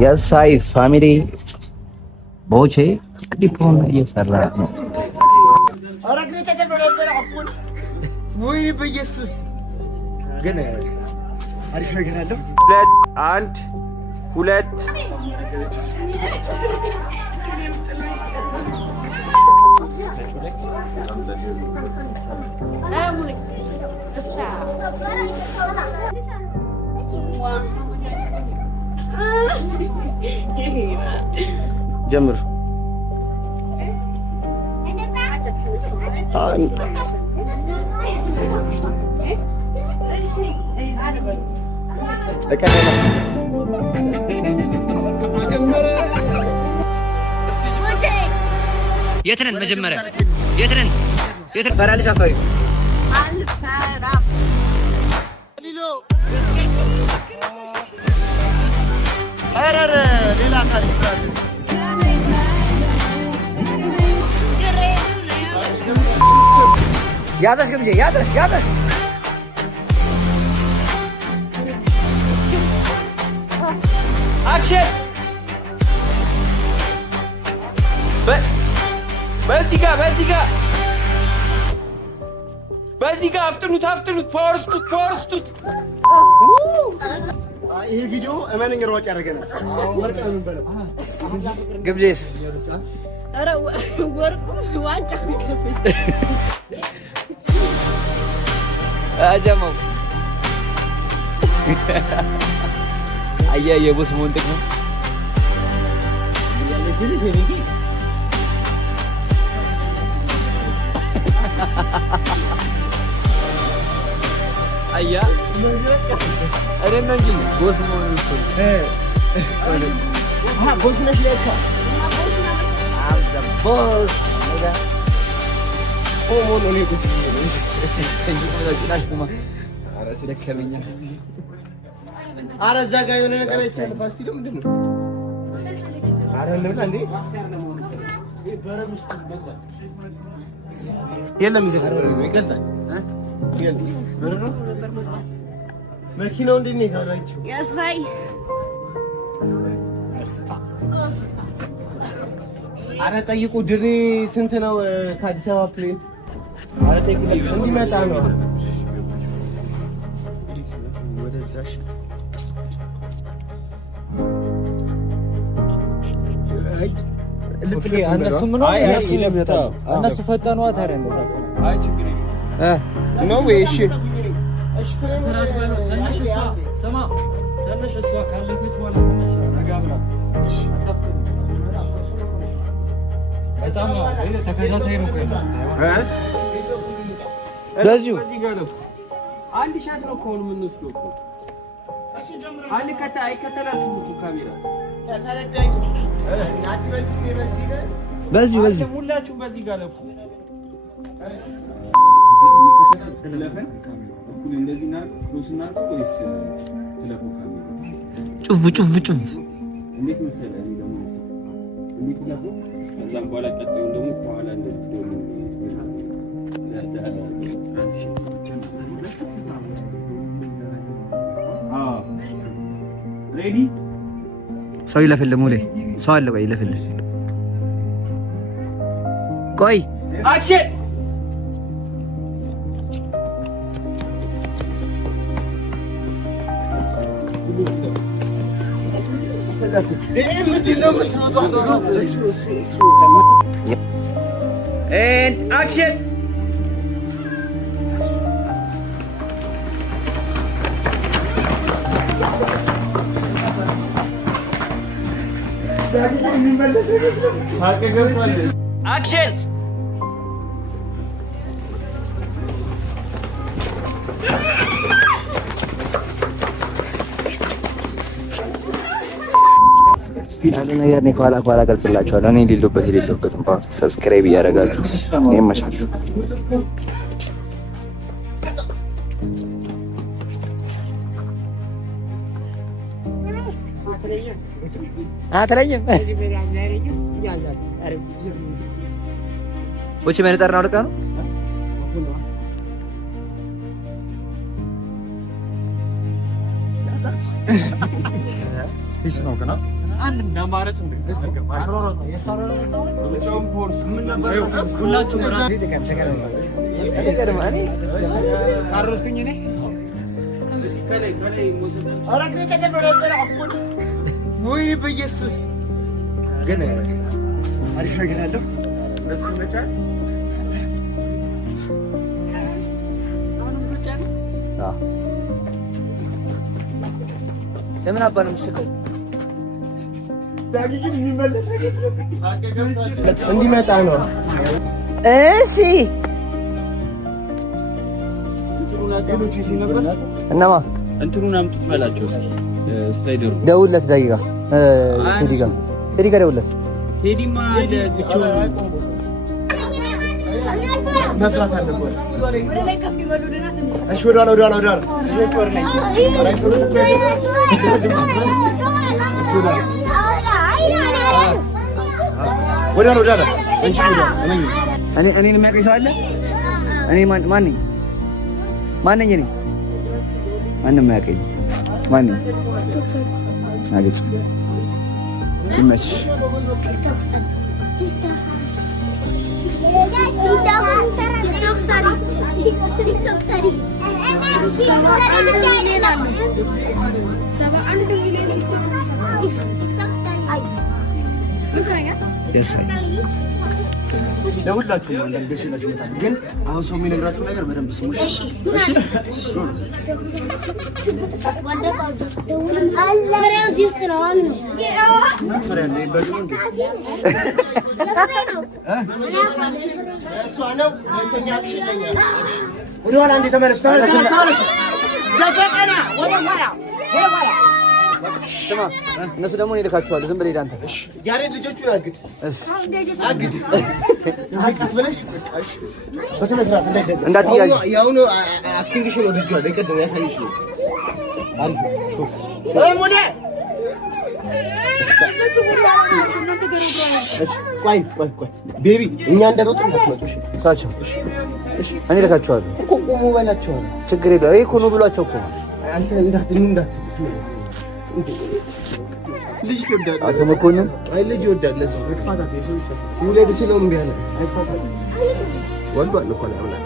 የሳይ ፋሚሊ ቦቼ ክሊፑን እየሰራ ነው። አረግሬ ተሰብሮ ነበር። አሁን ወይ በኢየሱስ ግን አሪፍ ነገር አለው። 2 ጀምር። የት ነን? መጀመሪያ የት ነን? ፈራልሽ? አፈሪ አልፈራም። አረረ ሌላ ታሪክ ያዘሽ ግምጄ ያዘሽ አክሽን። በዚህ ጋር አፍጥኑት፣ ፓወር ስጡት። ይሄ ቪዲዮ እመነኝ ሯጭ ያደርገናል። ወርቅ ነው የምንበለው። ግብጄስ ኧረ ወርቁም ዋንጫ ከፍል አጀማው አያየ ቦስ ሞንጥቅ ነው አያ አረን ነው እንጂ ቦስ ሞን ነው ቦስ ነሽ ለካ ቦስ ሞን ነው ልጅ ኧረ እዛ ጋር የሆነ ነገር አይቻልም። ፓስቲ ነው ምንድን ነው? ኧረ እንብላ እንዴ! የለም ይገዛል። መኪናው እንዴት ነው የታላችሁ? ያሳይ ኧረ ጠይቁ። ድሬ ስንት ነው ከአዲስ አበባ ፕሌን? ኧረ ጠይቁ እንዲመጣ ነው። ወደዛሽ እነሱ ፈጠኗ። ታዲያ እንደዛ አይ ችግር የለም ነው ወይ? እሺ እሺ ስማ ትንሽ እሷ ካለፈች በኋላ ትንሽ ረጋ ብላ በጣም ተከታታይ ነው። በዚሁ አንድ ሻት ነው ከሆነ የምንወስደው እኮ አንድ አይከተላችሁም እኮ ካሜራ በዚህ ሁላችሁም በዚህ ጋር ለፉ። ጩፍ ከዛም በኋላ ቀጣዩን ደግሞ ከኋላ እንደዚህ ሬዲ ሰው ይለፍልህ። ሙሌ ሰው አለ። ቆይ ይለፍልህ። ቆይ አክሽን። And action. Action. አንድ ነገር ነው ከኋላ ቀርጽላችኋለሁ። እኔ የሌለበትም ሰብስክራይብ እያደረጋችሁ እኔም መሻችሁ አትለኝም። ወጪ መነጽር ነው ልቀህ ነው እሱ ነው ከና አንድ እንዳማረጭ ሁላችሁም ካሮስኩኝ እኔ ወይ በኢየሱስ ግን አሪፍ ነገር አለው። ለምን አባ ነው የምትስቀው? ዳግም የሚመለስ እንዲመጣ ነው። እሺ እነማ እንትኑን አምጡት በላቸው እስኪ ስላይደሩ ደውልለት ዳጊጋ ቴዲ ጋር ደውልለት። ቴዲማ ብቻውን መስራት አለበት። ወደ ላይ ከፍ ይበሉልና እሺ ወደ ኋላ እኔን የሚያውቀኝ ሰው አለ? እኔ ማን ነኝ? እኔ ማንም አያውቀኝ። ማን ነኝ? አገጭ ይመች ለሁላችሁ ነው እንደዚህ ግን አሁን ሰው የሚነግራችሁ ነገር በደንብ ስሙ። እሺ ወደ ኋላ እንደ ተመለስ። ስማ እነሱ ደግሞ እኔ ልካቸዋለሁ። ዝም ብለህ አንተ ያሬድ ልጆቹን አግድ ቀስ ብለሽ በስነ ስርዓት እንዳትያዥ። ያሁኑ አክቲንግሽን ወድጄዋለሁ። የቀደም ያሳይሽ ነው። አሪፍ ሞኔ ቆይ ቤቢ እኛ እንደሮጥ እንዳትመጡ። እሺ እኔ ልካቸዋለሁ እኮ ቆሙ በላቸው። ችግር የለውም። ይሄ እኮ ነው ብሏቸው እኮ አንተ ልጅ ትወዳለህ? አቶ መኮንን አይ ልጅ ይወዳል። ለዚህ መግፋታት የሰው ይሰጥ ውለድ ሲለው እምቢ አለ። አይፋሳል ወልዷል እኮ ነው አምላክ።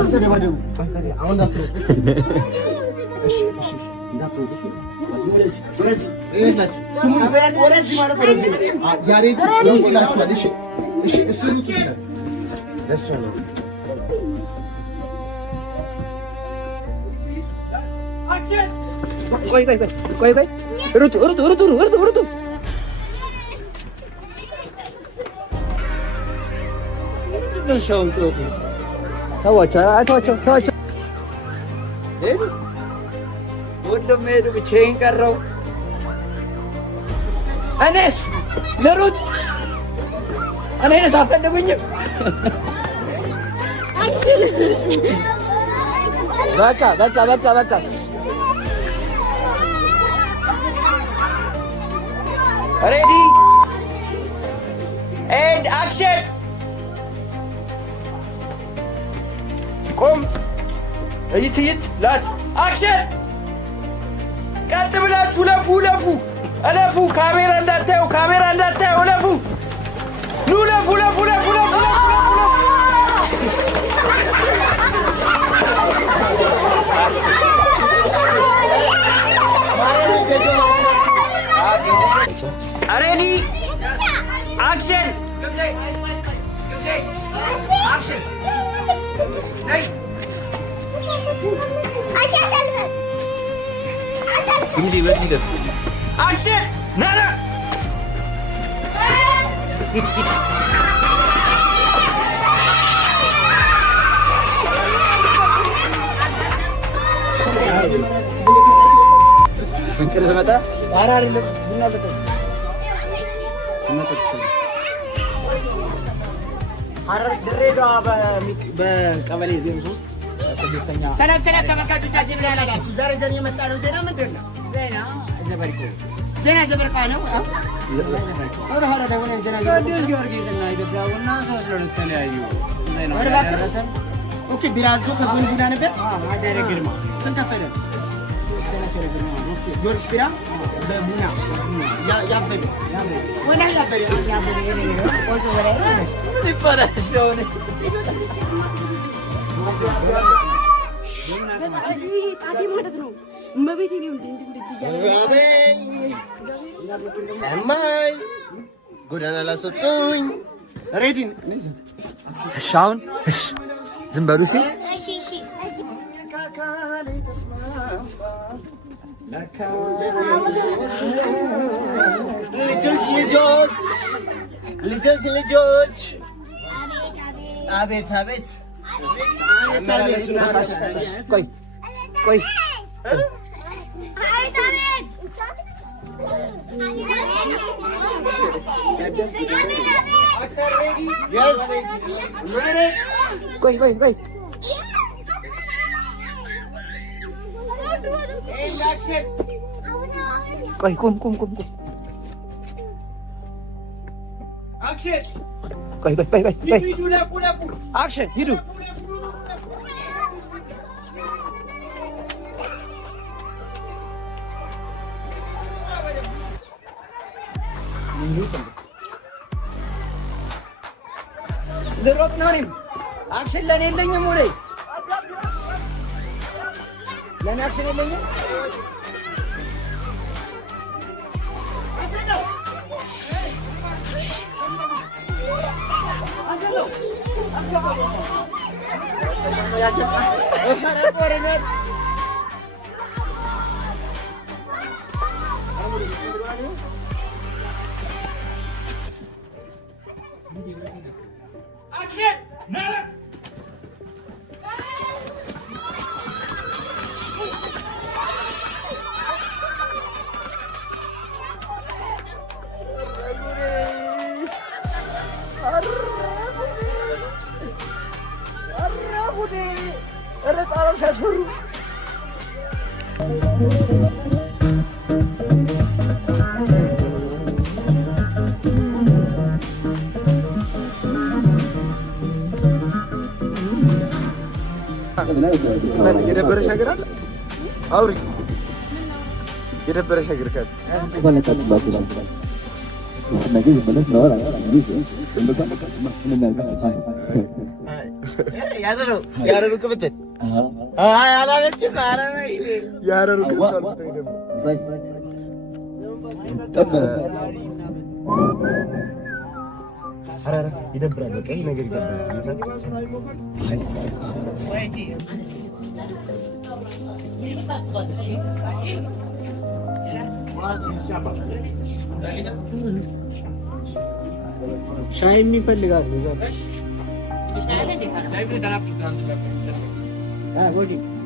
አንተ ደባደቡ አሁን እንዳትሮጥ። እሺ እንዳትሮጥ። ወደዚህ ማለት ወደዚህ ያሬድ ይላችኋል። እሺ እሱ ነው ይችላል። እሱ ነው ቆይ ሩጡ ተዋቸው። ሁሉም ሄዱ፣ ብቻዬን ቀረው። እኔስ ልሩጥ? እኔንስ አፈልጉኝም? በቃ Ready and action. ቆም እይት ላት አክሽን። ቀጥ ብላችሁ ለፉ እለፉ። ካሜራ እንዳታዩ እለፉ። ኑ ለፉ። Ready action. Action. Nana. እንቅልፍ መጣ። ኧረ አይደለም ቡና በጣም ሐረር ድሬዳዋ በቀበሌ 03 ስድስተኛ ሰላም ተመልካቾቻችን ብላ ያላችሁ ዛሬ ዘን የመጣ ነው። ዜና ምንድን ነው? ዜና ዘበርቃ ነው። ወደ ኋላ ደግሞ ዜና ቅዱስ ጊዮርጊስ እና ኢትዮጵያ ቡና 3-2 ተለያዩ። ዜና ደረሰን። ኦኬ ቢራዞ ከጎን ቡና ነበር። አዳረ ግርማ ስንት ከፈለ? ጆርጅ ቢራ በቡና ያበደ ወላ ያበደ ቆንጆ ወላ ይባላል ሾኔ ጣቴ ማለት ነው መቤቴ ነው ሰማይ ጎዳና ላስወጡኝ ሬዲን እሺ አሁን እሺ ዝም በሉ እሺ እሺ ልጆች አቤት ቆይ ቁም አክሽን ቆይ አክሽን ሂዱ ልሮጥ ነው እኔም አክሽን ለኔ የለኝም ወሬ ለኔ አክሽን የለኝም አክሽን ናለ የደበረሽ ነገር አለ? አውሪ። የደበረሽ ነገር ካለ ያረሩ ቅብጥል ይደብራል። በቃ ይሄ ነገር ይደብራል። ሻይ የሚፈልጋሉ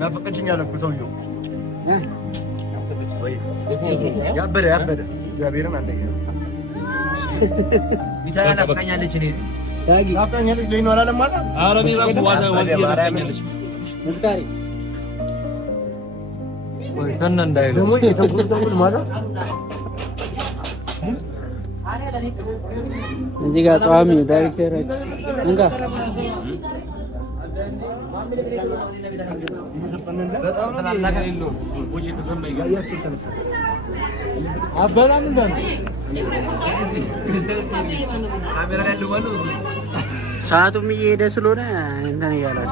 ናፈቀችኝ አለ እኮ ሰውዬው። ያበደ እግዚአብሔርን አንደኛ ቢታራ ናፍቃኛለች። እኔ እዚህ ናፍቃኛለች ለይ ነው አላለም ማለት ኧረ እኔ እራሱ ናፍቃኛለች። ሙልታሪ ወይ ከነ እንዳይሉ ደግሞ የተጎዳው ማለት እዚህ ጋር ጿሚ ዳይሬክተር እንጋ በጣም ተላላከ የለው ወጪ ተሰማይ አበላም እንደነ ካሜራ ላይ ልዋሉ ሰዓቱም እየሄደ ስለሆነ እንትን እያላል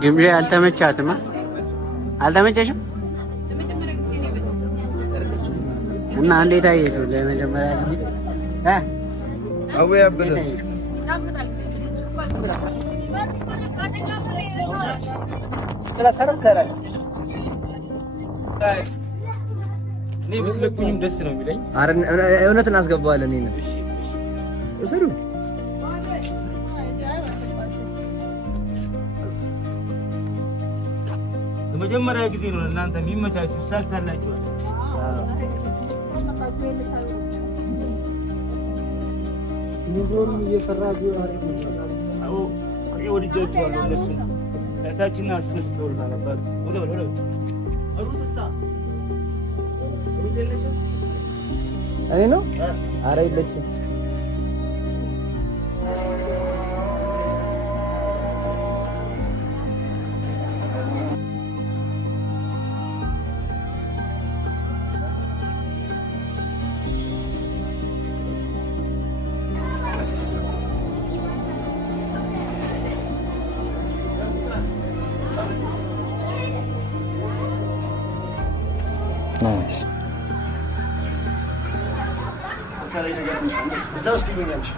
ግምዣ አልተመቻትም። አልተመቸሽም እና እንዴት አየሽው? ለመጀመሪያ ጊዜ አው ያበደ እኔ ብትለቁኝም ደስ ነው የሚለኝ። አረ እውነት እናስገባዋለን። እኔ እሺ እስሩ ለመጀመሪያ ጊዜ ነው እናንተ የሚመቻችሁ ሳልታላችኋል። ሙዞርም እየሰራ ቢሆን አሪፍ ነው። አዎ እኔ ወድጃቸዋለሁ። እነሱ ታችና አስነስተውልና ነበር። ወደ ሩትሳ ሩት የለችም። እኔ ነው ኧረ የለችም። ናይስ እዛ ውስጥ ይገኛልሽ።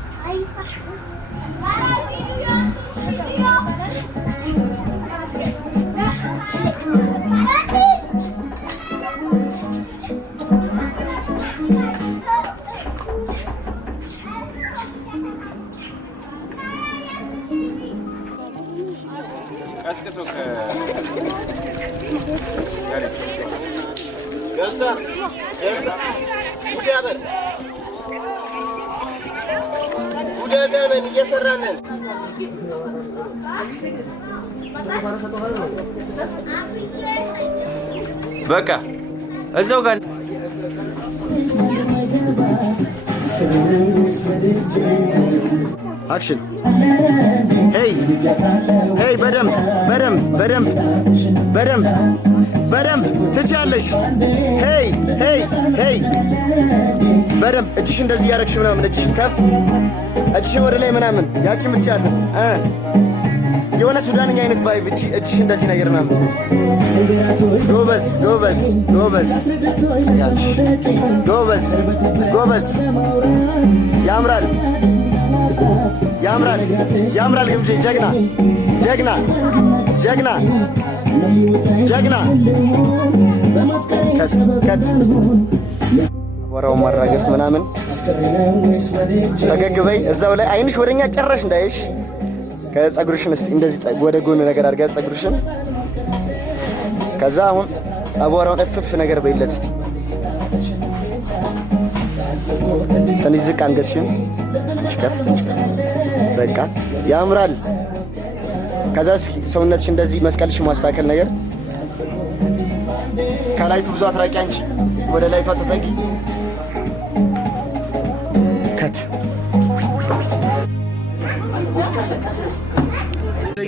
ቀስቅሰው ገዝታ ጉዳበል ጉዳዳነን እየሰራነን በቃ እዛው ጋር አክሽን ሄይ ሄይ በደንብ በደንብ በደንብ በደንብ በደንብ ትችያለሽ። ሄይ ሄይ ሄይ በደንብ እጅሽ እንደዚህ እያደረግሽ ምናምን እጅሽን ከፍ እጅሽን ወደ ላይ ምናምን ያቺን ብትችያትን የሆነ ሱዳንኛ አይነት ቫይብ እጅሽ እንደዚህ ነገር ምናምን ጎበዝ ጎበዝ ጎበዝ ጎበዝ ጎበዝ ያምራል ያምራል ያምራል ግምጄ ጀግና ጀግና ጀግና ጀግና ከት አቧራውን ማራገፍ ምናምን ፈገግ በይ እዛው ላይ አይንሽ ወደኛ ጨራሽ እንዳይሽ ከፀጉርሽን እስቲ እንደዚህ ወደ ጎን ነገር አድርጋ ፀጉርሽን ከዛ አሁን አቧራውን እፍፍ ነገር በይለት እስቲ ትንሽ ዝቅ አንገትሽን ትንሽ ከፍ በቃ ያምራል። ከዛ እስኪ ሰውነትሽ እንደዚህ መስቀልሽ ማስተካከል ነገር ከላይቱ ብዙ አትራቂ አንቺ ወደ ላይቱ አትጠጊ ከት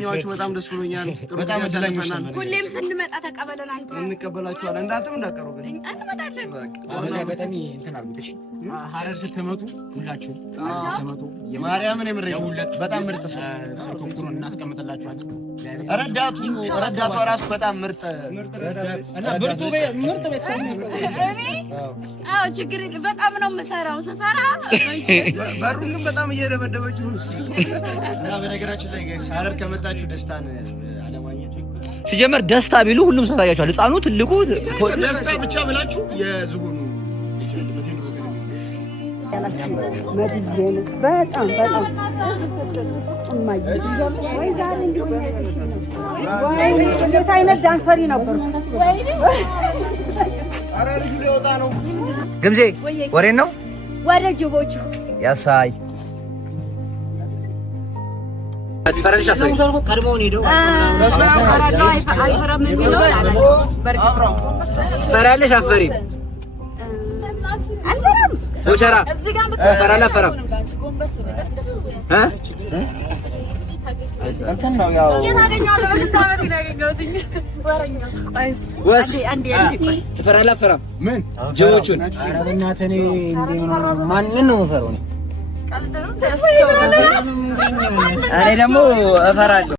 ጓደኛዎቹ በጣም ደስ ብሎኛል። በጣም እድለኛል። ሁሌም ስንመጣ ተቀበለን አንተ እንቀበላችኋለን። እንዳትም እንዳቀሩ ግን እንመጣለን። በዚህ አጋጣሚ እንትን አልኩሽ ሀረር ስትመጡ ሁላችሁ ስትመጡ የማርያምን የምሬት በጣም ምርጥ ስልክ ቁጥሩን እናስቀምጥላችኋለን። ረዳቱ ራሱ በጣም ምርጥ እና ምርጥ ቤተሰብ አዎ ችግር የለም። በጣም ነው የምሰራው ስሰራ በሩን ግን በጣም እየደበደበችው ነው እና በነገራችን ላይ ሀረር ከመጣችሁ ደስታን አለማግኘት ሲጀመር ደስታ ቢሉ ሁሉም ሰው ታያቸዋል። ህፃኑ ትልቁ ደስታ ብቻ ብላችሁ የዝጉኑ በጣም እንዴት አይነት ዳንሰሪ ነበር። ኧረ ልጁ ሊወጣ ነው። ግምዜ ወሬን ነው ወደ ጅቦቹ ያሳይ ትፈራለሽ አፈሪ ቀድሞውን ሄደው አይፈራም የሚለው ትፈራለሽ አፈሪ አልፈራም ቦቸራ እዚህ ጋር ትፈራለህ አፈራም እንትን ነው ያው የታገኘዋለሁ በስንት ዓመት ነው ያገኘሁት። ወስ አንዴ ትፈራለህ አፈራም ምን ጅቦቹን ኧረ በእናትህ እኔ ማንን ነው የምፈራው? እኔ ደግሞ እፈራለሁ።